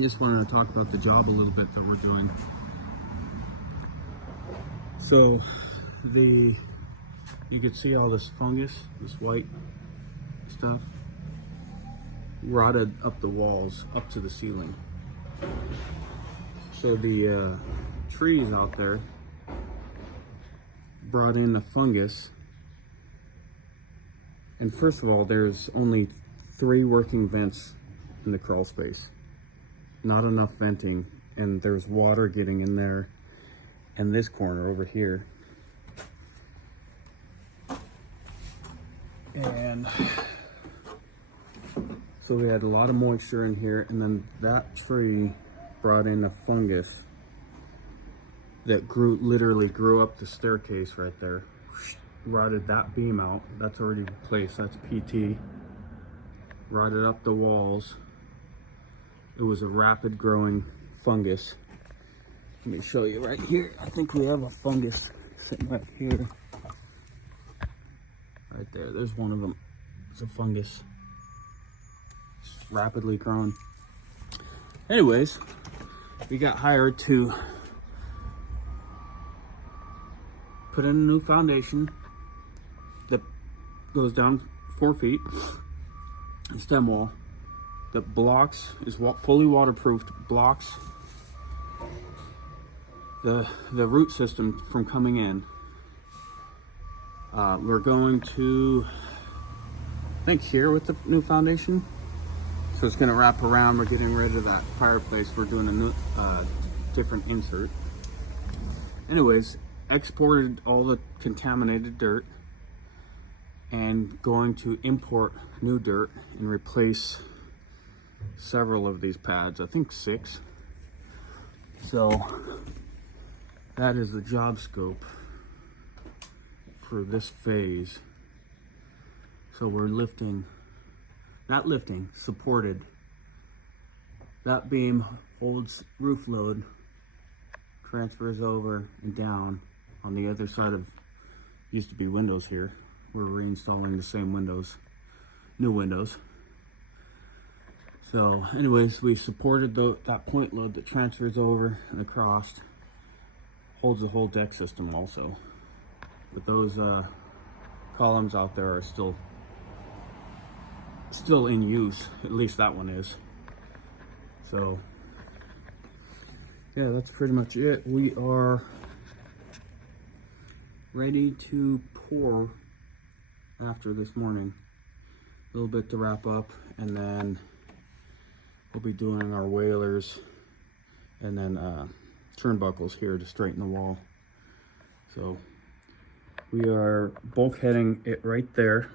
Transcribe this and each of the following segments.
Just wanted to talk about the job a little bit that we're doing. So you can see all this fungus, this white stuff, rotted up the walls, up to the ceiling. So the trees out there brought in the fungus. And first of all, there's only 3 working vents in the crawl space. Not enough venting, and there's water getting in there and this corner over here. And so we had a lot of moisture in here, and then that tree brought in a fungus that literally grew up the staircase right there. Rotted that beam out. That's already replaced. That's PT. Rotted up the walls. It was a rapid growing fungus. Let me show you right here. I think we have a fungus sitting right here. Right there. There's one of them. It's a fungus. It's rapidly growing. Anyways, we got hired to put in a new foundation that goes down 4 feet, a stem wall that blocks, is fully waterproofed, blocks the root system from coming in. We're going to, I think, here with the new foundation. So it's going to wrap around. We're getting rid of that fireplace. We're doing a new, different insert. Anyways, exported all the contaminated dirt and going to import new dirt and replace several of these pads. I think 6. So that is the job scope for this phase. So we're supported. That beam holds roof load, transfers over and down. On the other side of, used to be windows here. We're reinstalling the same windows, new windows. So anyways, we supported that point load that transfers over and across, holds the whole deck system also. But those columns out there are still in use. At least that one is. So yeah, that's pretty much it. We are ready to pour after this morning. A little bit to wrap up, and then we'll be doing our whalers and then turnbuckles here to straighten the wall. So we are bulkheading it right there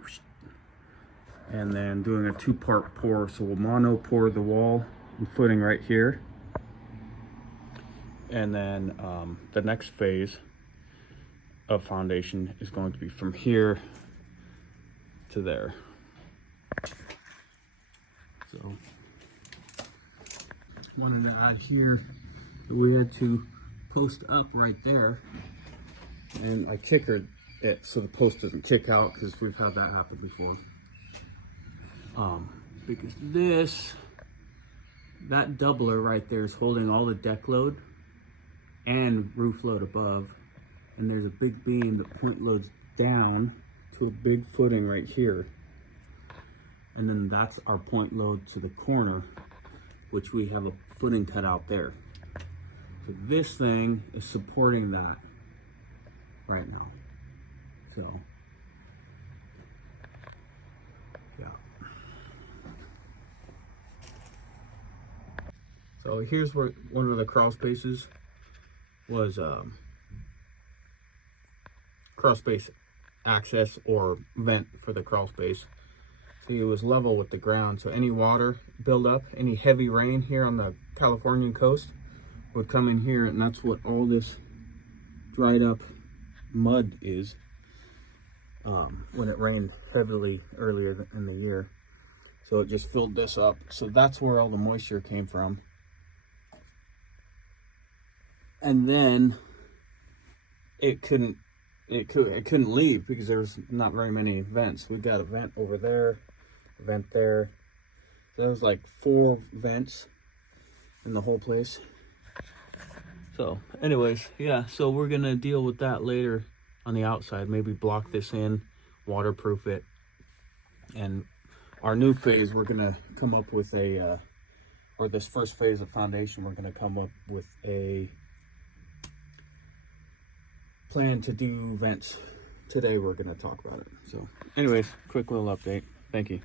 and then doing a 2-part pour. So we'll mono pour the wall and footing right here, and then the next phase of foundation is going to be from here to there. So wanted to add here that we had to post up right there, and I kickered it so the post doesn't kick out, because we've had that happen before. Because that doubler right there is holding all the deck load and roof load above, and there's a big beam that point loads down to a big footing right here, and then that's our point load to the corner, which we have a footing cut out there. So this thing is supporting that right now. So yeah. So here's where one of the crawl spaces was crawl space access or vent for the crawl space. See, it was level with the ground, so any water buildup, any heavy rain here on the Californian coast would come in here, and that's what all this dried up mud is when it rained heavily earlier in the year. So it just filled this up. So that's where all the moisture came from. And then it couldn't leave because there was not very many vents. We got a vent over there, a vent there. So there was like 4 vents, in the whole place. So anyways, yeah, so we're gonna deal with that later on the outside. Maybe block this in, waterproof it, and our new phase, we're gonna come up with a or this first phase of foundation, we're gonna come up with a plan to do vents. Today we're gonna talk about it. So anyways, quick little update. Thank you.